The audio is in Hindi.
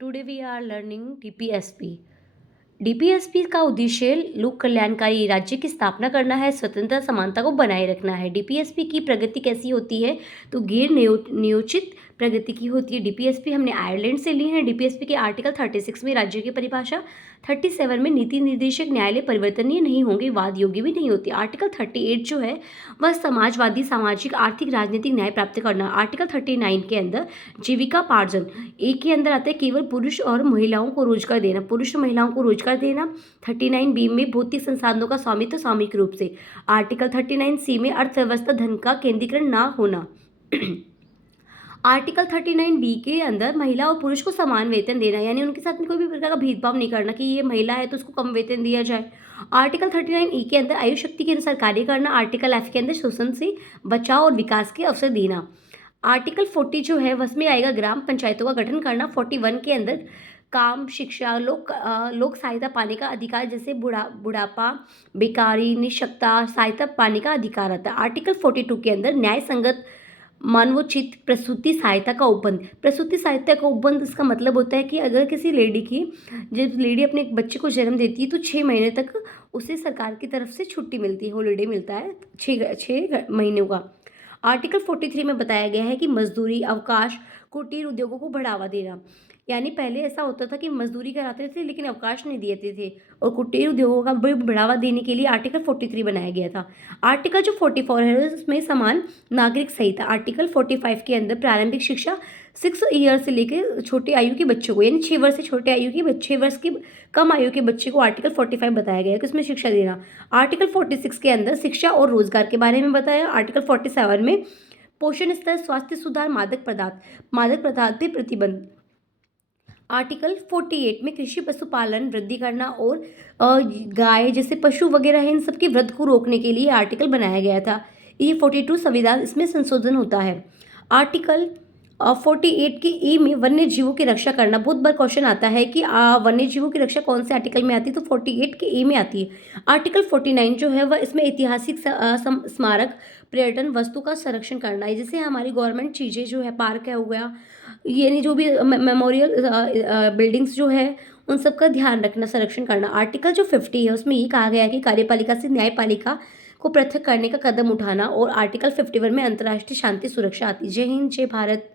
Today we are learning DPSP. DPSP का उद्देश्य लोक कल्याणकारी राज्य की स्थापना करना है, स्वतंत्रता समानता को बनाए रखना है। डीपीएसपी की प्रगति कैसी होती है? तो गैर नियोजित प्रगति की होती है। डीपीएसपी हमने आयरलैंड से ली है। डीपीएसपी के आर्टिकल 36 में राज्य की परिभाषा, 37 में नीति निर्देशक न्यायालय परिवर्तनीय नहीं होंगे, वाद योग्य भी नहीं होती। आर्टिकल 38 जो है वह समाजवादी, सामाजिक, आर्थिक, राजनीतिक न्याय प्राप्त करना। आर्टिकल 39 के अंदर जीविकापार्जन, एक के अंदर आता है केवल पुरुष और महिलाओं को रोजगार देना, पुरुष और महिलाओं को रोजगार देना। 39 बी में भौतिक संसाधनों का स्वामित्व सामूहिक रूप से। आर्टिकल 39 सी में अर्थव्यवस्था धन का केंद्रीकरण ना होना। आर्टिकल 39 बी के अंदर महिला और पुरुष को समान वेतन देना, यानी उनके साथ में कोई भी प्रकार का भेदभाव नहीं करना कि ये महिला है तो उसको कम वेतन दिया जाए। आर्टिकल 39 ई के अंदर आयु शक्ति के अनुसार कार्य करना। आर्टिकल एफ के अंदर शोषण से बचाव और विकास के अवसर देना। आर्टिकल 40 जो है उसमें आएगा ग्राम पंचायतों का गठन करना। 41 के अंदर काम, शिक्षा, लोक सहायता पाने का अधिकार, जैसे बुढ़ापा, बेकारी, निःशक्तता, सहायता पाने का अधिकार आता है। आर्टिकल 42 के अंदर न्याय संगत मानवोचित प्रसूति सहायता का उपबंध। प्रसूति सहायता का उपबंध इसका मतलब होता है कि अगर किसी लेडी की, जब लेडी अपने एक बच्चे को जन्म देती है तो 6 महीने तक उसे सरकार की तरफ से छुट्टी मिलती है, हॉलीडे मिलता है 6 महीनों का। आर्टिकल 43 में बताया गया है कि मजदूरी, अवकाश, कुटीर उद्योगों को बढ़ावा देना। यानी पहले ऐसा होता था कि मजदूरी कराते थे लेकिन अवकाश नहीं देते थे, और कुटीर उद्योगों का बढ़ावा देने के लिए आर्टिकल 43 बनाया गया था। आर्टिकल जो 44 है उसमें समान नागरिक संहिता। आर्टिकल 45 के अंदर प्रारंभिक शिक्षा 6 ईयर से लेकर छोटे आयु के बच्चों को, यानी 6 वर्ष से छोटे आयु के 6 वर्ष की कम आयु के बच्चे को आर्टिकल 45 बताया गया है कि उसमें शिक्षा देना। आर्टिकल 46 के अंदर शिक्षा और रोजगार के बारे में बताया। आर्टिकल 47 में पोषण स्तर, स्वास्थ्य सुधार, मादक पदार्थ पे प्रतिबंध। आर्टिकल 48 में कृषि पशुपालन वृद्धि करना और गाय जैसे पशु वगैरह है इन सब की वृद्धि को रोकने के लिए आर्टिकल बनाया गया था। ये 42 संविधान, इसमें संशोधन होता है। आर्टिकल 48 के ए में वन्य जीवों की रक्षा करना। बहुत बार क्वेश्चन आता है कि वन्य जीवों की रक्षा कौन से आर्टिकल में आती है? तो 48 के ए में आती है। आर्टिकल 49 जो है वह इसमें ऐतिहासिक स्मारक, पर्यटन वस्तु का संरक्षण करना है। जैसे हमारी गवर्नमेंट चीज़ें जो है, पार्क है हो गया, यानी जो भी मेमोरियल बिल्डिंग्स जो है उन सब का ध्यान रखना, संरक्षण करना। आर्टिकल जो 50 है उसमें ये कहा गया है कि कार्यपालिका से न्यायपालिका को पृथक करने का कदम उठाना। और आर्टिकल 51 में अंतर्राष्ट्रीय शांति सुरक्षा आती है। जय हिंद, जय भारत।